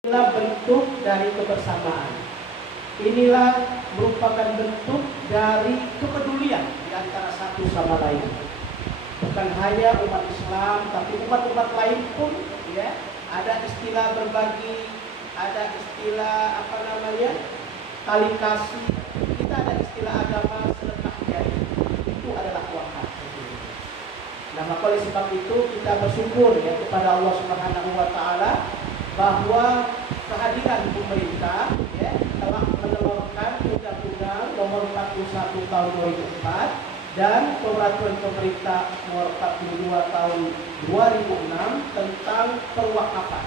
Inilah bentuk dari kebersamaan. Inilah merupakan bentuk dari kepedulian di antara satu sama lain. Bukan hanya umat Islam, tapi umat-umat lain pun ya, ada istilah berbagi, ada istilah tali kasih. Kita ada istilah agama sedekah jariah. Itu adalah wakaf. Nah, maka oleh sebab itu kita bersyukur ya kepada Allah Subhanahu wa taala bahwa kehadiran pemerintah ya, telah mengeluarkan Undang-Undang Nomor 41 Tahun 2004 dan Peraturan Pemerintah Nomor 42 Tahun 2006 tentang perwakafan.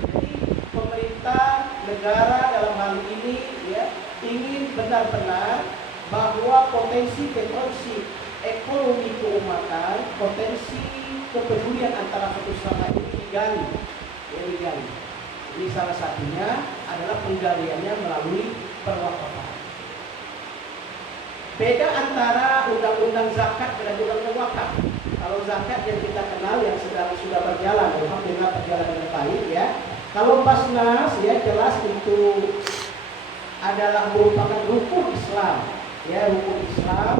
Jadi pemerintah negara dalam hal ini ya ingin benar-benar bahwa potensi ekonomi keumatan, potensi kepedulian antara satu sama ini digali. Ini salah satunya adalah penggaliannya melalui perwakafan. Beda antara undang-undang zakat dengan undang-undang wakaf. Kalau zakat yang kita kenal yang sudah berjalan, alhamdulillah berjalan dengan baik ya. Kalau Basnas ya jelas itu adalah merupakan rukun Islam, ya rukun Islam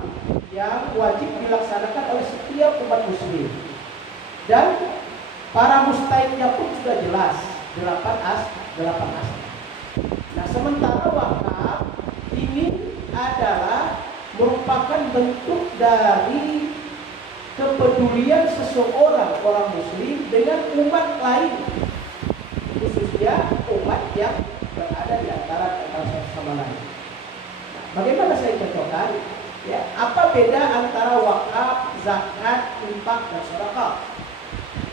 yang wajib dilaksanakan oleh setiap umat muslim. Dan para mustahiknya pun sudah jelas 8 as. Nah, sementara wakaf ini adalah merupakan bentuk dari kepedulian seseorang orang muslim dengan umat lain, khususnya umat yang berada di antara satu sama lain. Nah, bagaimana saya contohkan? Ya, apa beda antara wakaf, zakat, infak dan sedekah?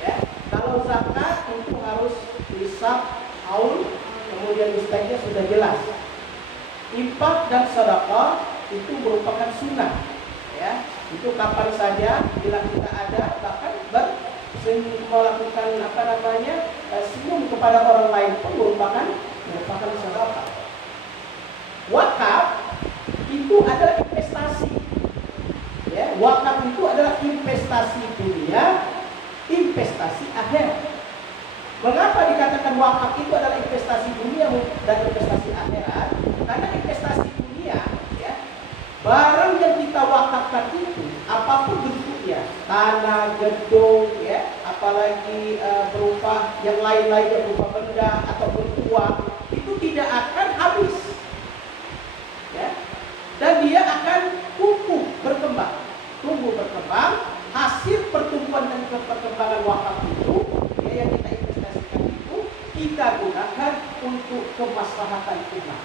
Ya, kalau zakat itu harus hisab, haul, kemudian mustahiknya sudah jelas. Infak dan sedekah itu merupakan sunnah. Ya, itu kapan saja bila kita ada, bahkan melakukan senyum kepada orang lain pun merupakan sedekah. Wakaf itu adalah investasi. Ya, wakaf itu adalah investasi dunia, investasi akhirat. Mengapa dikatakan wakaf itu adalah investasi dunia dan investasi akhirat? Karena investasi dunia, ya, barang yang kita wakafkan itu apapun bentuknya, tanah, gedung, ya, apalagi berupa yang lain-lainnya berupa benda ataupun uang, itu tidak akan habis, ya, dan dia akan tumbuh berkembang. Hasil pertumbuhan dan perkembangan wakaf itu ya, yang kita investasikan itu kita gunakan untuk kemaslahatan umat.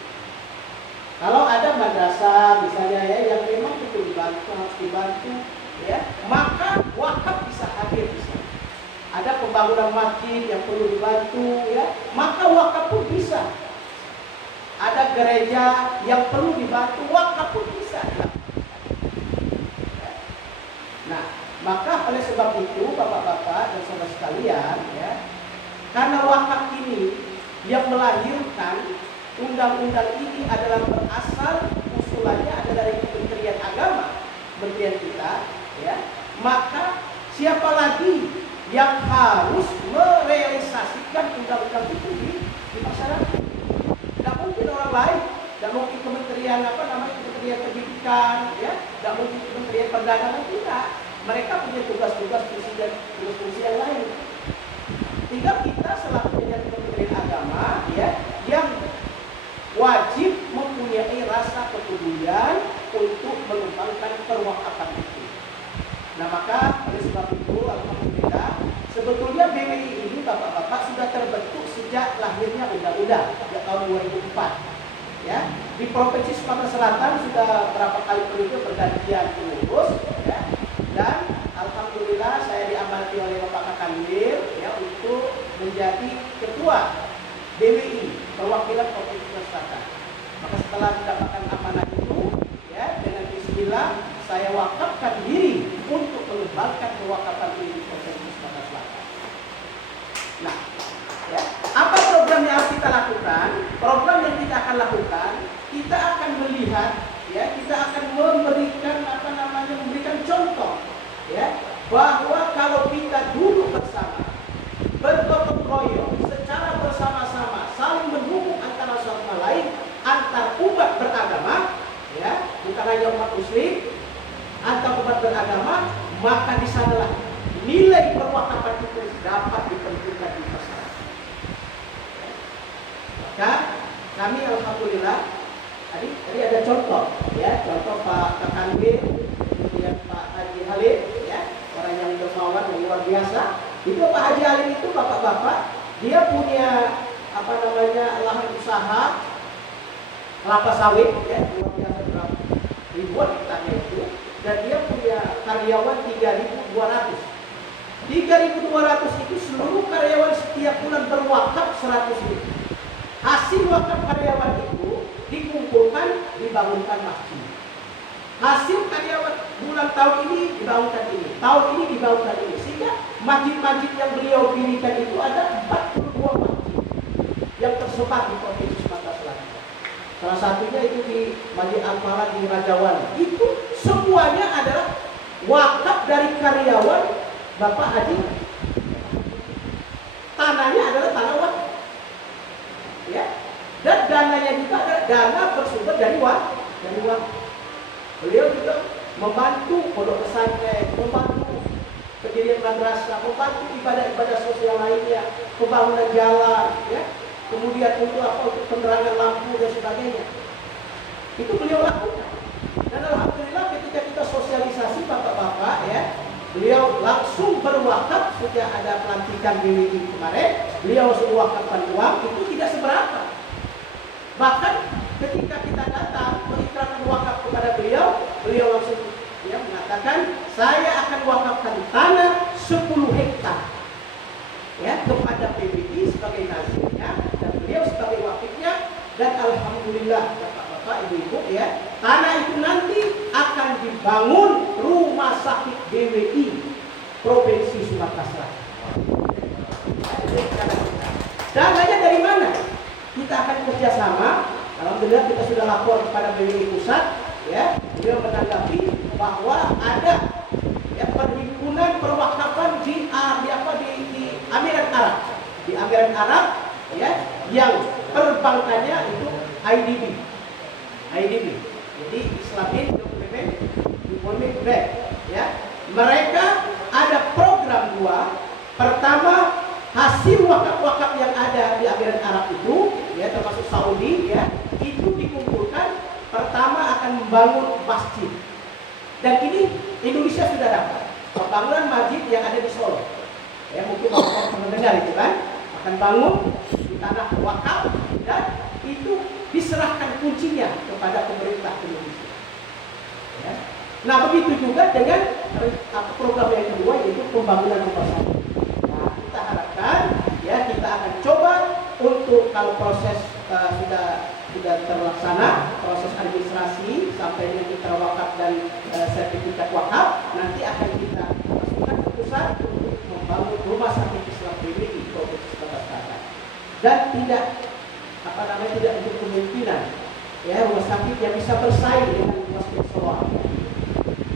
Kalau ada madrasah misalnya ya yang memang betul harus dibantu ya, maka wakaf bisa hadir di sana. Ada pembangunan masjid yang perlu dibantu ya, maka wakaf pun bisa. Ada gereja yang perlu dibantu, wakaf pun bisa. Nah, maka oleh sebab itu bapak-bapak dan saudara sekalian ya, karena wakaf ini yang melahirkan undang-undang ini adalah berasal usulannya adalah dari Kementerian Agama, kementerian kita ya, maka siapa lagi yang harus merealisasikan undang-undang itu di masyarakat? Tidak mungkin orang lain, tidak mungkin kementerian kementerian pendidikan ya, tidak mungkin kementerian perdagangan, tidak. Mereka punya tugas-tugas fungsi yang lain. Tinggal kita selaku jajaran Kementerian Agama ya, yang wajib mempunyai rasa kepedulian untuk mengembangkan perwakafan itu. Nah, maka oleh sebab itu alhamdulillah sebetulnya BWI ini bapak-bapak sudah terbentuk sejak lahirnya undang-undang sejak tahun 2004. Ya, di Provinsi Sumatera Selatan sudah berapa kali periode pergantian pengurus ya. Dan alhamdulillah saya diamanati oleh Bapak Kakanwil ya untuk menjadi ketua BWI perwakilan Provinsi Sumatera Selatan. Maka setelah mendapatkan amanah itu ya, dengan bismillah saya wakafkan diri untuk mengembangkan perwakafan ini di Provinsi Sumatera Selatan. Nah, ya, apa program yang harus kita lakukan? Program yang kita akan lakukan, kita akan melihat ya, kita akan memberikan contoh ya, bahwa kalau kita duduk bersama bergotong royong secara bersama-sama kami alhamdulillah tadi ada contoh ya, contoh Pak Kakanwil, kemudian Pak Haji Halim ya, orang yang dermawan yang luar biasa. Itu Pak Haji Halim itu bapak-bapak, dia punya lahan usaha kelapa sawit ya, luar biasa berapa ribuan hektarnya itu, dan dia punya karyawan 3.200. 3.200 itu seluruh karyawan setiap bulan berwakaf 100.000. Hasil wakaf karyawan itu dikumpulkan, dibangunkan masjid. Hasil karyawan bulan tahun ini dibangunkan ini, tahun ini dibangunkan ini, sehingga masjid-masjid yang beliau dirikan itu ada 42 masjid yang tersebar di provinsi Sumatera Selatan. Salah satunya itu di Masjid Al-Falah di Rajawan. Itu semuanya adalah wakaf dari karyawan Bapak Haji. Tanahnya adalah tanah wakaf. Ya. Dan dananya juga ada dana bersumber dari wakaf. Beliau juga membantu pondok pesantren, membantu pendirian madrasah, membantu ibadah-ibadah sosial lainnya, pembangunan jalan, ya. Kemudian untuk penerangan lampu dan sebagainya. Itu beliau lakukan. Dan alhamdulillah ketika kita sosialisasi bapak-bapak ya, beliau langsung berwakaf sejak ada pelantikan BWI kemarin, beliau langsung wakafkan uang, itu tidak seberapa. Bahkan ketika kita datang mengikrarkan wakaf kepada beliau, beliau langsung ya, mengatakan, saya akan wakafkan tanah 10 hektar ya, kepada PBI sebagai nazirnya dan beliau sebagai wakilnya. Dan alhamdulillah bapak-bapak, ibu-ibu ya, tanah itu nanti akan dibangun rumah sakit BWI Provinsi Sumatera Selatan. Dananya dari mana? Kita akan kerjasama. Alhamdulillah kita sudah lapor kepada BWI Pusat ya, beliau menanggapi bahwa ada ya, perhimpunan perwakafan di Emirat Arab. Di Emirat Arab ya, yang perbankannya itu IDB. Jadi Islamic Development Bank ya. Mereka ada program 2. Pertama, hasil wakaf-wakaf yang ada di Emirat Arab itu ya, termasuk Saudi ya, itu dikumpulkan, pertama akan membangun masjid. Dan ini Indonesia sudah dapat pembangunan masjid yang ada di Solo. Ya, mungkin orang mendengar itu kan, akan bangun di tanah wakaf dan itu diserahkan kuncinya kepada pemerintah Indonesia. Ya. Nah, begitu juga dengan program yang kedua, yaitu pembangunan rumah sakit. Nah, kita harapkan ya, kita akan coba untuk kalau proses sudah terlaksana, proses administrasi sampai dengan kita wakaf dan sertifikat wakaf, nanti akan kita masukkan ke pusat untuk membangun rumah sakit Islam PBI Provinsi Sumatera Selatan. Dan tidak untuk kemungkinan ya, rumah sakit yang bisa bersaing dengan rumah sakit Solo.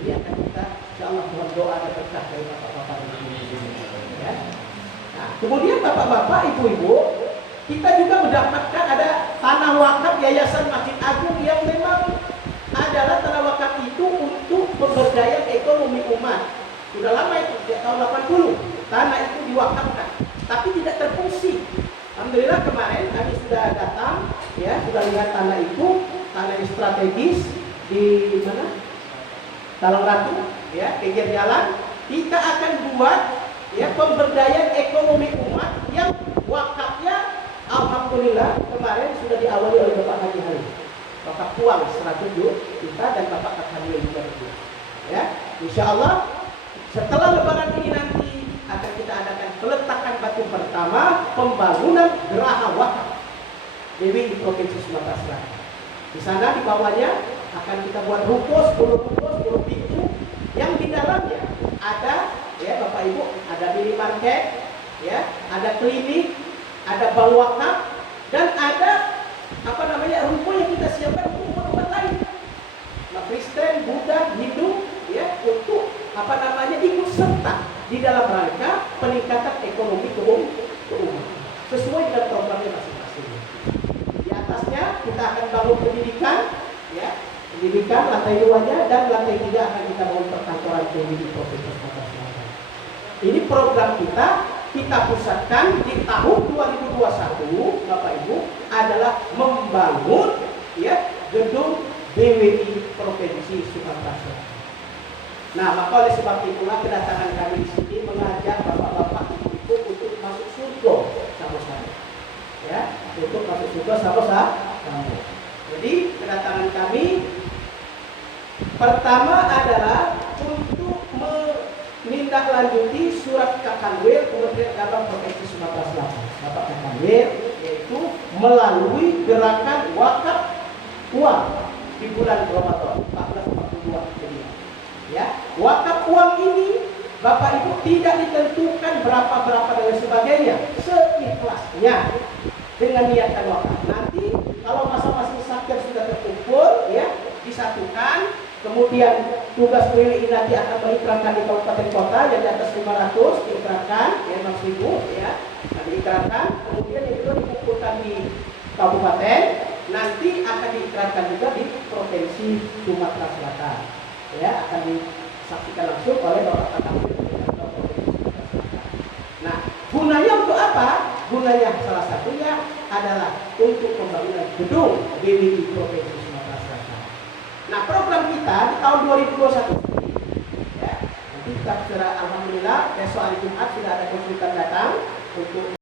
Ini akan kita insyaallah mohon doa dan berkah dari bapak-bapak ya. Nah, kemudian bapak-bapak, ibu-ibu, kita juga mendapatkan ada tanah wakaf Yayasan Masjid Agung yang memang adalah tanah wakaf itu untuk pemberdayaan ekonomi umat. Sudah lama itu, sejak tahun 80 tanah itu diwakafkan, tapi tidak terfungsi. Alhamdulillah kemarin kami sudah datang ya, sudah lihat tanah itu, tanah yang strategis di mana? Talang Ratu ya, pinggir jalan. Kita akan buat ya pemberdayaan ekonomi umat yang wakafnya alhamdulillah kemarin sudah diawali oleh Bapak Haji Halim. Wakaf uang 100 juta dan Bapak Haji Halim juga. Ya, insyaallah setelah lebaran ini nanti akan kita adakan peletakan batu pertama pembangunan geraha wakaf BWI Provinsi Sumatera Selatan. Di sana di bawahnya akan kita buat ruko 10 pintu yang di dalamnya ada ya Bapak Ibu, ada minimarket ya, ada klinik, ada bank wakaf, dan ada ruko yang kita siapkan untuk umat lain, Kristen, Buddha, Hindu ya, untuk ikut serta di dalam rangka peningkatan ekonomi keuangan sesuai dengan programnya masing-masing. Di atasnya kita akan bangun pendidikan ya, pendidikan lantai 2-nya, dan lantai 3 akan kita bangun perkantoran PBI Provinsi Sumatera Selatan. Ini program kita pusatkan di tahun 2021 Bapak Ibu adalah GWI Provinsi Sumatera Selatan. Nah, maka oleh sebab itulah kedatangan kami di sini mengajak bapak-bapak ibu-ibu untuk masuk surga sama-sama. Ya, untuk masuk surga sama-sama. Jadi kedatangan kami pertama adalah untuk menindaklanjuti surat Kakanwil Kementerian Agama Provinsi Sumatera Selatan. Bapak Kakanwil yaitu melalui gerakan wakaf uang di bulan Ramadan 1442 ini. Ya, wakaf uang ini Bapak Ibu tidak ditentukan berapa dan sebagainya, seikhlasnya dengan niatan wakaf. Nanti kalau masing-masing sakit sudah terkumpul, ya disatukan, kemudian tugas PWI nanti akan mengikrarkan di kabupaten kota yang di atas 500 diikrarkan, ya 6.000, ya diikrarkan, kemudian yang kedua dikumpulkan di kabupaten, nanti akan diikrarkan juga di provinsi Sumatera Selatan. Ya, akan disaksikan langsung oleh Bapak Kapolri. Nah, gunanya untuk apa? Gunanya salah satunya adalah untuk pembangunan gedung GWI Provinsi Sumatera Selatan. Nah, program kita di tahun 2021 ya, nanti kita secara alhamdulillah besok hari Jumat sudah ada konsultan datang untuk